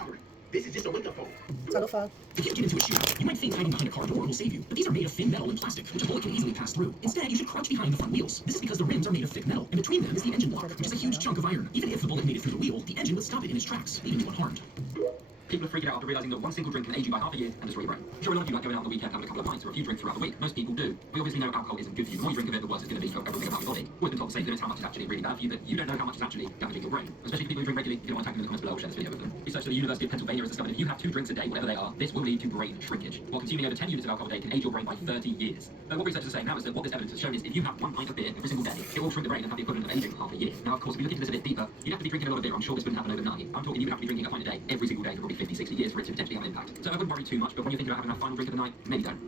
floundering. This is just a wake-up phone. Telephone. If you get into a shootout, you might think hiding behind a car door will save you, but these are made of thin metal and plastic, which a bullet can easily pass through. Instead, you should crouch behind the front wheels. This is because the rims are made of thick metal, and between them is the engine block, which is a huge chunk of iron. Even if the bullet made it through the wheel, the engine would stop it in its tracks, leaving you unharmed. People are freaking out after realizing that one single drink can age you by half a year and destroy your brain. Sure, a lot of you like going out on the weekend having a couple of pints or a few drinks throughout the week. Most people do. We obviously know alcohol isn't good for you. The more you drink of it, the worse it's going to be for everything about your body. We've been told the same limits how much is actually really bad for you, that you don't know how much is actually damaging your brain. Especially for people who drink regularly. If you don't want to tag them in the comments below, I'll share this video with them. Research at the University of Pennsylvania has discovered if you have 2 drinks a day, whatever they are, this will lead to brain shrinkage. While consuming over 10 units of alcohol a day can age your brain by 30 years. What researchers are saying now is that what this evidence has shown is if you have 1 pint of beer every single day, it will shrink the brain and have the equivalent of aging half a year. Now, of course, if you look into this a bit deeper, you'd have to be drinking a lot of beer. I'm sure this wouldn't happen overnight. I'm talking you would have to be drinking a pint a day every single day for probably 50, 60 years for it to potentially have an impact. So I wouldn't worry too much, but when you're thinking about having a final drink of the night, maybe don't.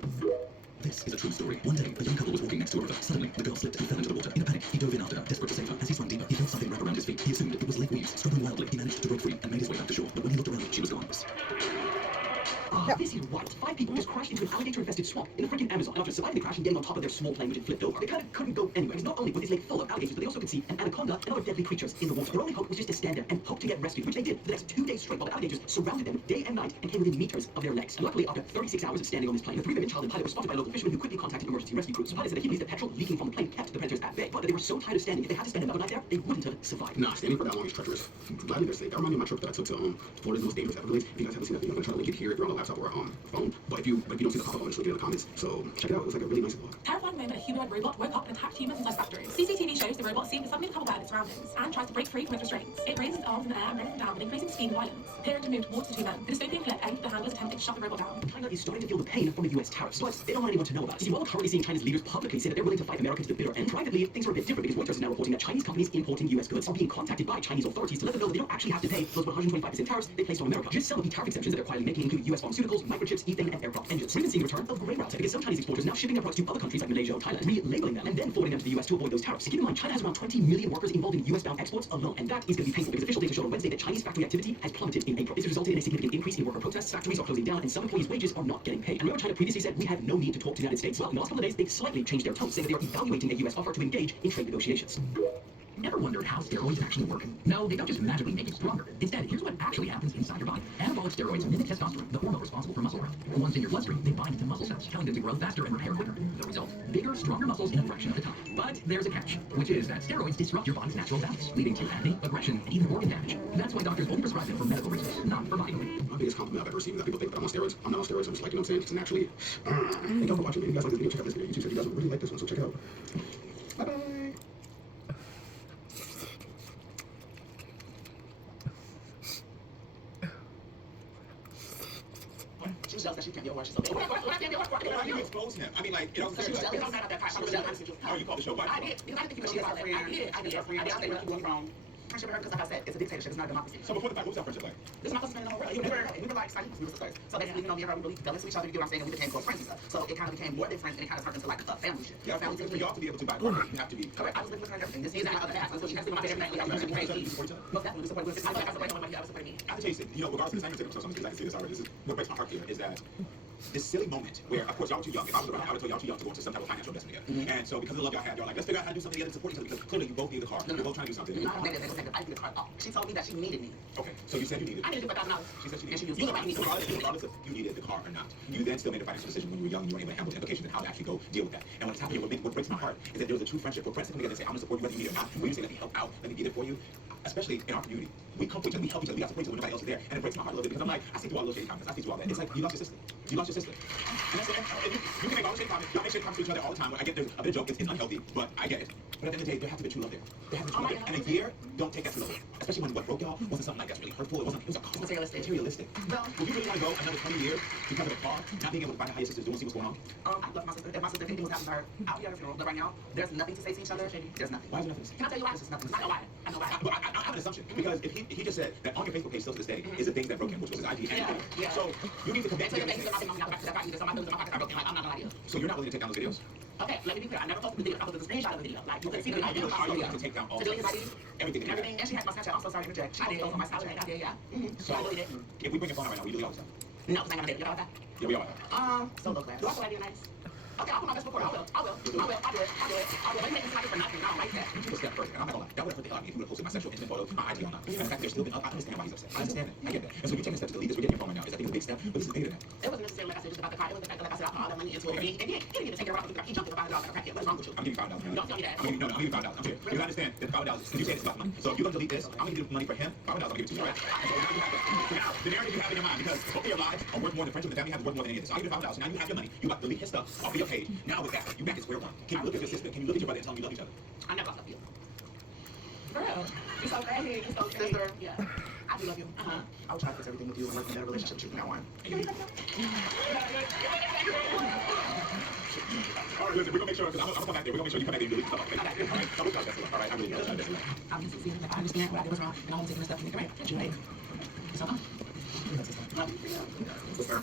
This is a true story. One day, a young couple was walking next to a river. Suddenly, the girl slipped and fell into the water. In a panic, he dove in after her, desperate to save her. As he swam deeper, he felt something wrap around his feet. He assumed it was Lake Weaves. Struggling wildly, he managed to break free and made his way back to shore. But when he looked around, she was gone. This is what? 5 people just crashed into an alligator-infested swamp in the freaking Amazon. And after surviving the crash and getting on top of their small plane, which had flipped over, they kind of couldn't go anywhere. Not only was this lake full of alligators, but they also could see an anaconda and other deadly creatures in the water. Their only hope was just to stand there and hope to get rescued, which they did for the next 2 days straight, while the alligators surrounded them day and night and came within meters of their legs. And luckily, after 36 hours of standing on this plane, the 3 women, child, and pilot, were spotted by local fishermen who quickly contacted emergency rescue crews. So pilot said that he believes the petrol leaking from the plane kept the predators at bay, but that they were so tired of standing, if they had to spend another night there, they wouldn't have survived. Nah, standing for that long is treacherous. Glad they're safe. That reminded me of my trip that I took to Florida's most dangerous Everglades. If you guys haven't seen that video, I'm gonna try to link it here if you're on a laptop or phone. But if you don't see the pop-up, I'll just link it in the comments. So check it out. It was like a really nice vlog. Terrifying moment a humanoid robot woke up and attacked humans inside factories. CCTV shows the robot seemed to suddenly become aware of its surroundings and tries to break free from its restraints. It raises its arms in the air and brings them down with increasing speed and violence, appearing to move towards the 2 men. The dystopian clip ends with the handlers attempting to shut the robot down. China is starting to feel the pain from the US tariffs, but they don't want anyone to know about it. See, while we're currently seeing China's leaders publicly say that they're willing to fight America to the bitter end, privately, things are a bit different because Reuters is now reporting that Chinese companies importing US goods are being contacted by Chinese authorities to let them know that they don't actually have to pay those 125% tariffs they placed on America. Just some of the tariff exceptions that they're quietly making include US pharmaceuticals, microchips, ethane, and aircraft engines. We're even seeing a return of grain routes because some Chinese exporters now shipping their products to other countries like Malaysia or Thailand, relabeling them, and then forwarding them to the US to avoid those tariffs. So keep in mind, China has around 20 million workers involved in US-bound exports alone, and that is going to be painful because official data showed on Wednesday that Chinese factory activity has plummeted in April. This has resulted in a significant increase in worker protests, factories are closing down, and some employees' wages are not getting paid. And remember, China previously said we have no need to talk to the United States. Well, in the last couple of days, they've slightly changed their tone, saying that they are evaluating a US offer to engage in trade negotiations. Ever wondered how steroids actually work? No, they don't just magically make you stronger. Instead, here's what actually happens inside your body. Anabolic steroids mimic testosterone, the hormone responsible for muscle growth. Once in your bloodstream, they bind to muscle cells, telling them to grow faster and repair quicker. The result? Bigger, stronger muscles in a fraction of the time. But there's a catch, which is that steroids disrupt your body's natural balance, leading to acne, aggression, and even organ damage. That's why doctors only prescribe them for medical reasons, not for bodybuilding. My biggest compliment I've ever received is that people think that I'm on steroids. I'm not on steroids. I'm just like, you know what I'm saying? Just naturally. Thank y'all for watching. If you guys like this video, check out this video. YouTube said you guys would really like this one, so check it out. Bye-bye. She was jealous that she can't be a horse. She's okay. When I can't be a horse, Why do you expose him? I mean, like, you know, she was jealous. It don't matter at that time. She was jealous. how you call the show? I did. Because I think she was like, I did. I think we're going wrong. Friendship with her because, like I said, it's a dictatorship. It's not a democracy. So before the fight, what was our friendship like? This is my closest friend in the whole world. We were like silent. We were sisters. So basically, you know, me and her, we really fell into each other. You get what I'm saying? And we became close friends and stuff. So it kind of became more than friends, and it kind of turned into like a family shit. Yeah, family. For y'all to be able to buy property, you have to be correct. I was living with her and everything. This is my other half. So she has to be my favorite. I was crazy. Most definitely support. I support nobody. I was supporting me. I have to tell you, you know, regardless of the time you're taking because I can see this already. This is what breaks my heart here is that this silly moment where, of course, y'all were too young. If I was around, I would tell y'all too young to go into some type of financial investment together. And so, because of the love y'all had, y'all like, let's figure out how to do something together and support each other because clearly you both need the car. You're both trying to do something. No, I need the car. She told me that she needed me. Okay, so you said you needed it. I needed $5,000. She said she needed and she it. used it. Regardless if you needed the car or not, you then still made a financial decision when you were young. You were able to handle the implications and how to actually go deal with that. And what's happening, what breaks my heart is that there was a true friendship where friends come together and say, I'm going to support you whether you need it or not. When you say, let me help out, let me be there for you. Especially in our community, we come for each other, we help each other, we got support each other when nobody else is there, and it breaks my heart a little bit because I'm like, I see through all those shady comments, I see through all that. It's like you lost your sister. You lost your sister. And that's it. And you can make all the shady comments. Y'all make shady comments to each other all the time. I get there's a bit of joke, it's unhealthy, but I get it. But at the end of the day, there has to be true love there. There has to be true love there. And a year, don't take that too low. Especially when what broke y'all wasn't something like that's really hurtful. It was a cause. Materialistic. Well, if you really want to go another 20 years because of a car, not being able to find out how your sister's doing, see what's going on. I love my sister. If my sister, if anything was happening to her, I'll be at her funeral. But right now, there's nothing to say to each other. There's nothing. Why is there nothing to say? Can I tell you why? There's nothing. I know why. I know why. But I have an assumption because if he just said that on your Facebook page still to this day is the things that broke him, which was his IG and everything. Yeah. So you need to convince him. So you're not willing to take down those videos? Okay, let me be clear. I never posted the video. I posted the screenshot of the video. Like, you can see the Are you willing to take down all to delete his ID? everything? Everything. And she has my Snapchat. I'm so sorry to reject. She did on my Snapchat. Yeah. So I deleted it. if we bring your phone out right now, we delete all this stuff. No, because I got a date. You know about that? Yeah, we all have. Solo class. Do I feel like being nice? Okay, I'll put my best foot forward. I will. I'll do it. They make me happy for nothing. I don't like that. You took a step further, and I'm not gonna lie. That would have hurt the hell out of me if you would have posted my sexual intimate photos on IG or not. And the fact there's still been, I understand why he's upset. I understand it. I get that. And so you're taking a step to delete this. We're getting your phone right now. It's, I think, a big step, but this is bigger than that. It wasn't necessarily, like I said, just about the car. It was the fact that, like I said, I put all that money into it. And then he didn't get to take care of it. He jumped at $5 like a crackhead. What's wrong with you? I'm giving you $5 now. Don't tell me that. I'm giving you $5. I'm serious. You understand that the $5 is, you say it's about money. So if you're gonna delete this, I'm gonna give you money for him. $5, I'm gonna give it to you. Right? And so now you have that. So now, the narrative you have in your mind, because both of your lives are worth more than friendship with the family, have worth more than any of this. So I'll give you $5. So now you have your money. You got to delete his stuff off of your page. Now with that, you back at square one. Can you look at your sister? Can you look at your brother and tell them you love each other? I never love you. For real. You're so bad here. You're so sister. Yeah. I do love you. I will try to fix everything with you and work in a better relationship with you from now on. All right, listen, we're gonna make sure, because I'm gonna come back there. We're gonna make sure you come back there and delete stuff. Okay? All right? Double shot, best of luck. All right? I really got you. Best of luck. I'm just feeling like I understand what I did was wrong, and I'm taking the stuff to make it right. You're right. So, love you. Sister.